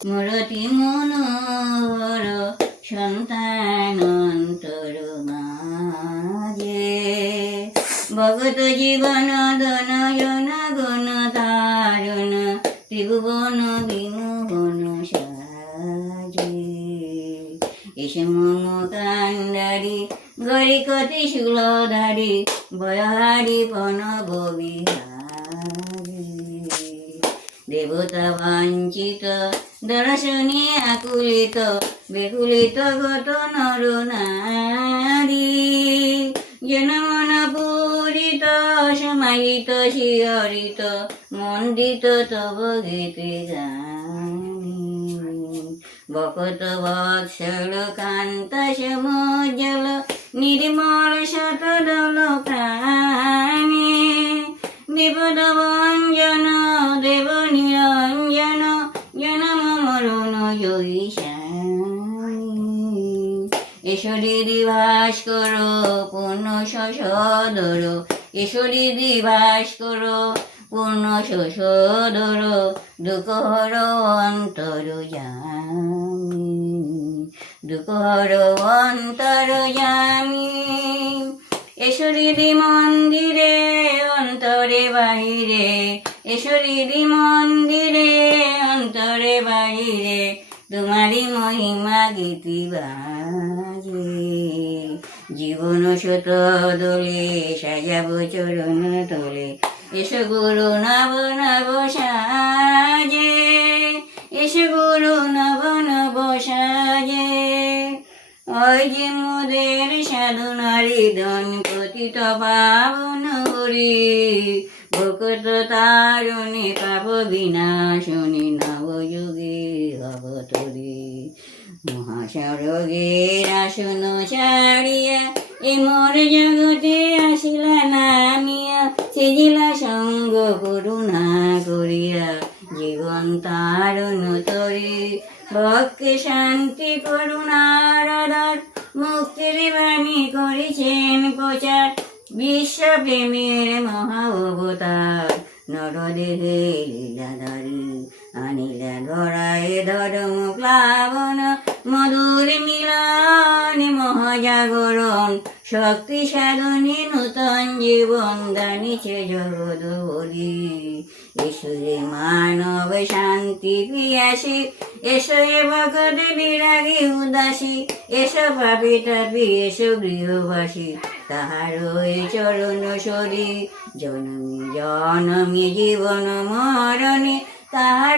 মূরতি মনোহর সন্তান অন্তর মাঝে ভগত জীবন ধনয়ন গুণ তারণ ত্রিভুবন বিমোহন সাজে এসে মম কান্ডারি গরিকতি শূলধারী বয়হারি প্রণব বিহারী দেবতা বাঞ্ছিত দর্শনে আকুলিত বেকুলিত গত নর নারী জনমন পূরিত সমাহিত শিহরিত মণ্ডিত তব গীতে গানি বকত বৎসল কান্ত সমজল নির্মল শতদল প্রাণী বিপদ ভঞ্জন দেব নিরঞ্জন জনম মরণ জয়ী ঈশ্বরী দিবাস কর পূর্ণ শশধর ঈশ্বরী দিবাস কর পূর্ণ শশধর দুঃখহর অন্তর জামি দুঃখহর অন্তর জামি ঈশ্বরী মন্দিরে অন্তরে বাহিরে ঈশ্বরী মন্দিরে অন্তরে বাহিরে তোমারি মহিমা গীতি বাজে জীবন শত দোলে সাজাবো চরণ তলে এসো গুরু নব নব সাজে এসো গুরু নব নব সাজে ওই যে মোদের সাধনারি ধন পতিত পাবন হরি ভকত তারণে পাপ বিনাশনী নবযুগে অবতরে মহাসড়গের আসন ছাড়িয়া এ মোর জগতে আসিলা নামিয়া সেজিলা সঙ্গ করুণা করিয়া জীবন তারণ তরে ভক্তি শান্তি করুণার আধার মুক্তির বাণী করেছেন প্রচার বিশ্বপ্রেমের মহা অবতার নরদেহে লীলাধারী আনিলা ধরায় ধর্ম প্লাবন মধুর মিলন মহাজাগরণ শক্তি সাধনে নূতন জীবন দানিছে জগদহরি এসে মানব শান্তি পিয়াসী এসো এ ভগত বিরাগী উদাসী এসো পাপি তাপি এসো গৃহবাসী তাহার এই চরণ সরি জনমী জনমী জীবন মরণে তাহার